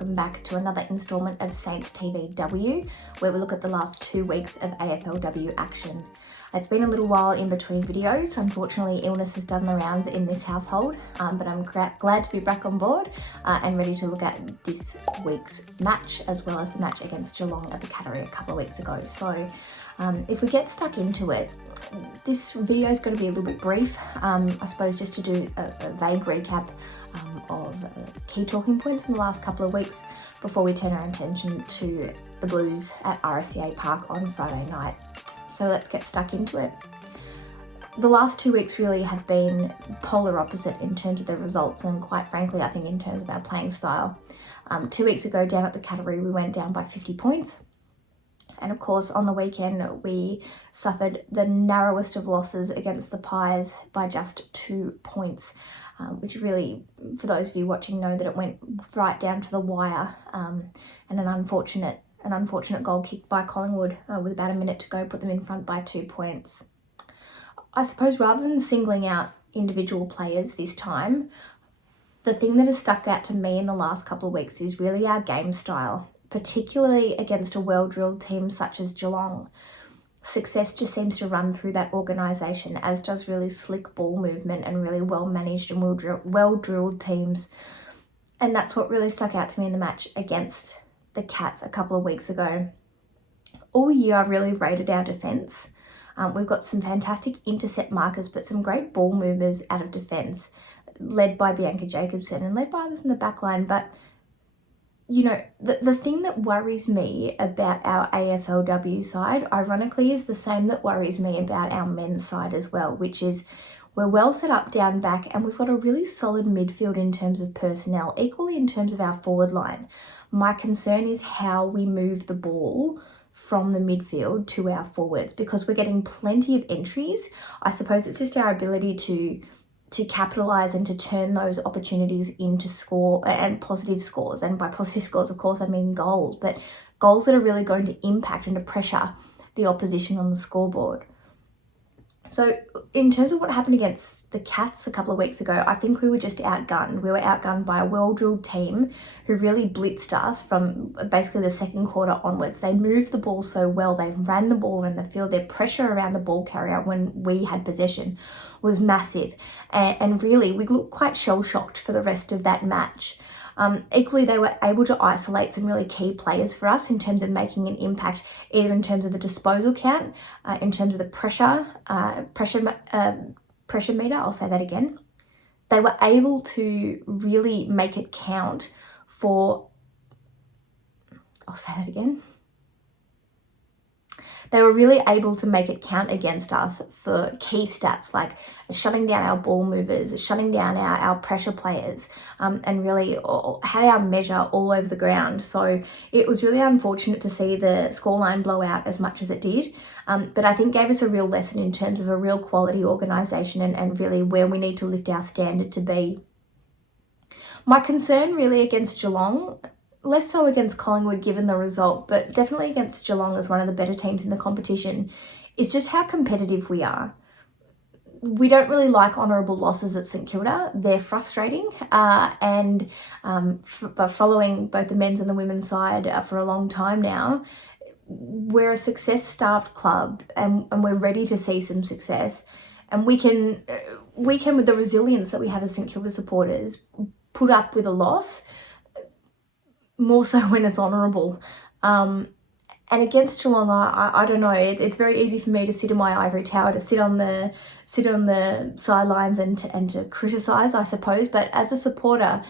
welcome back to another instalment of Saints TVW, where we look at the last 2 weeks of AFLW action. It's been a little while in between videos. Unfortunately, illness has done the rounds in this household, but I'm glad to be back on board and ready to look at this week's match, as well as the match against Geelong at the Cattery a couple of weeks ago. So if we get stuck into it, this video is going to be a little bit brief, I suppose, just to do a vague recap of key talking points from the last couple of weeks before we turn our attention to the Blues at RSCA Park on Friday night. So let's get stuck into it. The last 2 weeks really have been polar opposite in terms of the results, and quite frankly, I think in terms of our playing style. 2 weeks ago down at the Cattery, we went down by 50 points. And of course, on the weekend, we suffered the narrowest of losses against the Pies by just 2 points, which really, for those of you watching, know that it went right down to the wire, and an unfortunate goal kicked by Collingwood with about a minute to go put them in front by 2 points. I suppose rather than singling out individual players this time, the thing that has stuck out to me in the last couple of weeks is really our game style, particularly against a well-drilled team such as Geelong. Success just seems to run through that organisation, as does really slick ball movement and really well-managed and well-drilled teams. And that's what really stuck out to me in the match against the Cats a couple of weeks ago. All year I've really rated our defence. We've got some fantastic intercept markers, but some great ball movers out of defence, led by Bianca Jacobson and led by others in the back line. But you know, the thing that worries me about our AFLW side, ironically, is the same that worries me about our men's side as well, which is we're well set up down back and we've got a really solid midfield in terms of personnel, equally in terms of our forward line. My concern is how we move the ball from the midfield to our forwards, because we're getting plenty of entries. I suppose it's just our ability to capitalise and to turn those opportunities into score and positive scores. And by positive scores, of course, I mean goals, but goals that are really going to impact and to pressure the opposition on the scoreboard. So in terms of what happened against the Cats a couple of weeks ago, I think we were just outgunned. We were outgunned by a well-drilled team who really blitzed us from basically the second quarter onwards. They moved the ball so well. They ran the ball in the field. Their pressure around the ball carrier when we had possession was massive. And really, we looked quite shell-shocked for the rest of that match. Equally, they were able to isolate some really key players for us in terms of making an impact, either in terms of the disposal count, in terms of the pressure meter. I'll say that again. They were able to really make it count for, I'll say that again. They were really able to make it count against us for key stats like shutting down our ball movers, shutting down our pressure players, and really had our measure all over the ground. So it was really unfortunate to see the scoreline blow out as much as it did, but I think gave us a real lesson in terms of a real quality organisation and really where we need to lift our standard to be. My concern really against Geelong, less so against Collingwood given the result, but definitely against Geelong as one of the better teams in the competition, is just how competitive we are. We don't really like honourable losses at St Kilda. They're frustrating, and following both the men's and the women's side for a long time now, we're a success-starved club and we're ready to see some success. And we can, with the resilience that we have as St Kilda supporters, put up with a loss, more so when it's honourable. And against Geelong, I don't know, it's very easy for me to sit in my ivory tower, to sit on the sidelines and to criticise, I suppose. But as a supporter,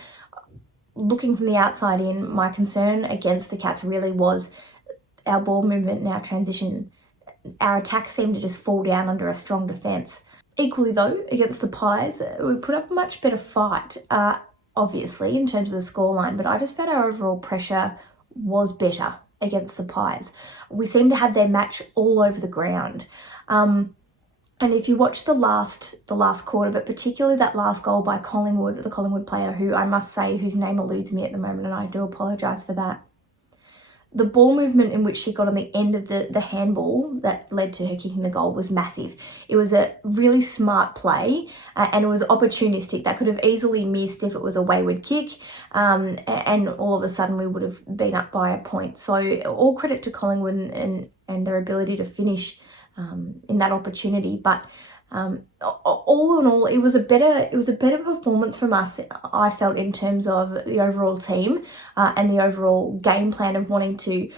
looking from the outside in, my concern against the Cats really was our ball movement and our transition. Our attacks seemed to just fall down under a strong defence. Equally though, against the Pies, we put up a much better fight, obviously, in terms of the scoreline, but I just felt our overall pressure was better against the Pies. We seemed to have their match all over the ground. And if you watch the last quarter, but particularly that last goal by Collingwood, the Collingwood player, who I must say, whose name eludes me at the moment, and I do apologise for that. the ball movement in which she got on the end of the handball that led to her kicking the goal was massive. It was a really smart play, and it was opportunistic. That could have easily missed if it was a wayward kick, and all of a sudden we would have been up by a point. So all credit to Collingwood and their ability to finish in that opportunity. But all in all, it was a better performance from us, I felt, in terms of the overall team and the overall game plan of wanting to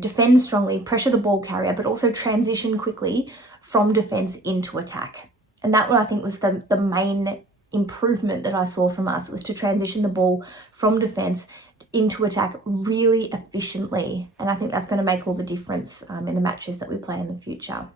defend strongly, pressure the ball carrier, but also transition quickly from defence into attack. And that one, I think, was the main improvement that I saw from us, was to transition the ball from defence into attack really efficiently. And I think that's going to make all the difference in the matches that we play in the future.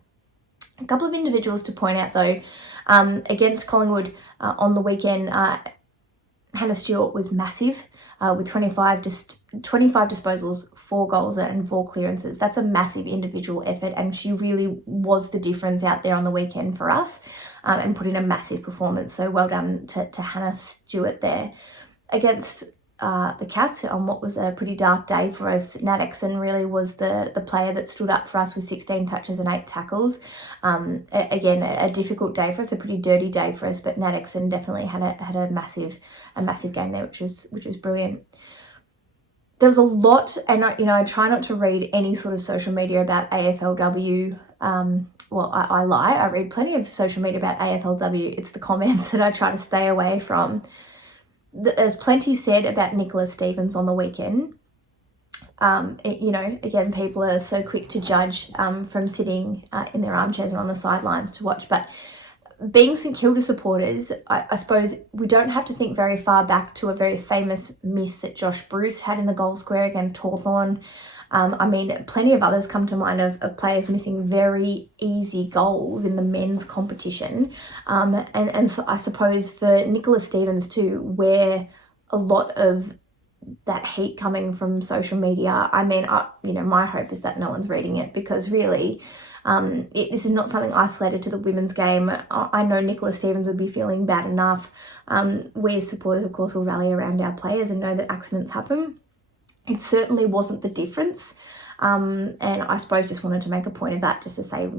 A couple of individuals to point out though, against Collingwood on the weekend, Hannah Stewart was massive with 25 disposals, 4 goals and 4 clearances. That's a massive individual effort, and she really was the difference out there on the weekend for us and put in a massive performance. So well done to Hannah Stewart there. Against the Cats, on what was a pretty dark day for us, Nat Exon really was the player that stood up for us with 16 touches and 8 tackles. Again, a difficult day for us, a pretty dirty day for us, but Nat Exon definitely had a massive game there, which was brilliant. There was a lot, and I try not to read any sort of social media about AFLW. Well, I lie. I read plenty of social media about AFLW. It's the comments that I try to stay away from. There's plenty said about Nicola Stevens on the weekend. Again, people are so quick to judge from sitting in their armchairs and on the sidelines to watch. But being St Kilda supporters, I suppose we don't have to think very far back to a very famous miss that Josh Bruce had in the goal square against Hawthorn. Plenty of others come to mind of players missing very easy goals in the men's competition. And so I suppose for Nicola Stevens to wear a lot of that heat coming from social media, my hope is that no one's reading it, because really this is not something isolated to the women's game. I know Nicola Stevens would be feeling bad enough. We as supporters, of course, will rally around our players and know that accidents happen. It certainly wasn't the difference. And I suppose just wanted to make a point of that, just to say,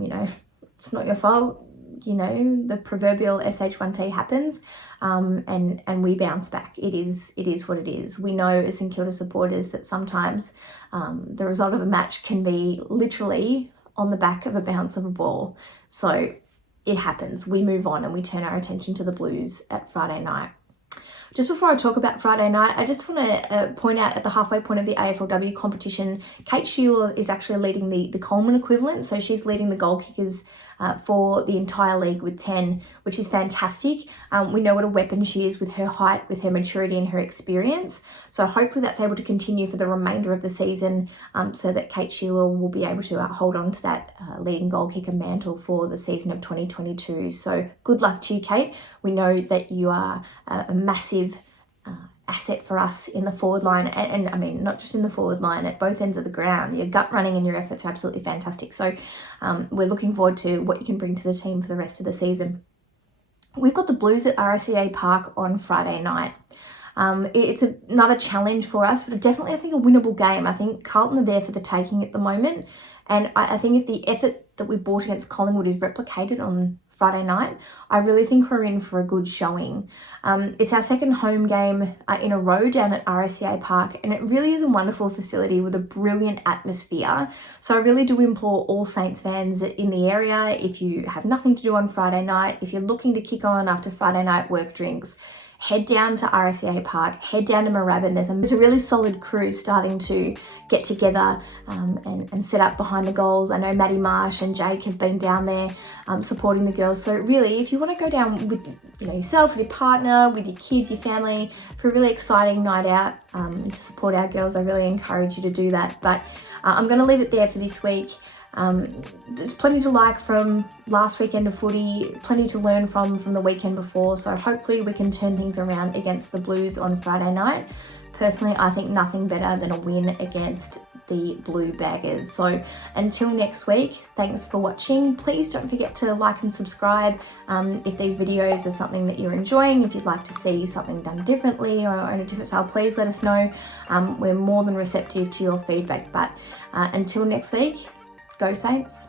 it's not your fault. The proverbial SH1T happens, and we bounce back. It is what it is. We know as St Kilda supporters that sometimes the result of a match can be literally on the back of a bounce of a ball. So it happens. We move on and we turn our attention to the Blues at Friday night. Just before I talk about Friday night, I just want to point out at the halfway point of the AFLW competition, Kate Schuler is actually leading the Coleman equivalent. So she's leading the goal kickers for the entire league with 10, which is fantastic. We know what a weapon she is with her height, with her maturity and her experience. So hopefully that's able to continue for the remainder of the season, so that Kate Schuler will be able to hold on to that leading goal kicker mantle for the season of 2022. So good luck to you, Kate. We know that you are a massive asset for us in the forward line, and not just in the forward line, at both ends of the ground. Your gut running and your efforts are absolutely fantastic. So we're looking forward to what you can bring to the team for the rest of the season. We've got the Blues at RSEA Park on Friday night. It's another challenge for us, but definitely I think a winnable game. I think Carlton are there for the taking at the moment, and I think if the effort that we brought against Collingwood is replicated on Friday night, I really think we're in for a good showing. It's our second home game in a row down at RSEA Park, and it really is a wonderful facility with a brilliant atmosphere. So I really do implore all Saints fans in the area, if you have nothing to do on Friday night, if you're looking to kick on after Friday night work drinks, head down to RSEA Park, head down to Moorabbin. There's a really solid crew starting to get together and set up behind the goals. I know Maddie Marsh and Jake have been down there supporting the girls. So really, if you want to go down with yourself, with your partner, with your kids, your family, for a really exciting night out to support our girls, I really encourage you to do that. But I'm going to leave it there for this week. There's plenty to like from last weekend of footy, plenty to learn from the weekend before, so hopefully we can turn things around against the Blues on Friday night. Personally, I think nothing better than a win against the Blue Baggers. So until next week, thanks for watching. Please don't forget to like and subscribe if these videos are something that you're enjoying. If you'd like to see something done differently or in a different style, please let us know. We're more than receptive to your feedback. But until next week, go Saints.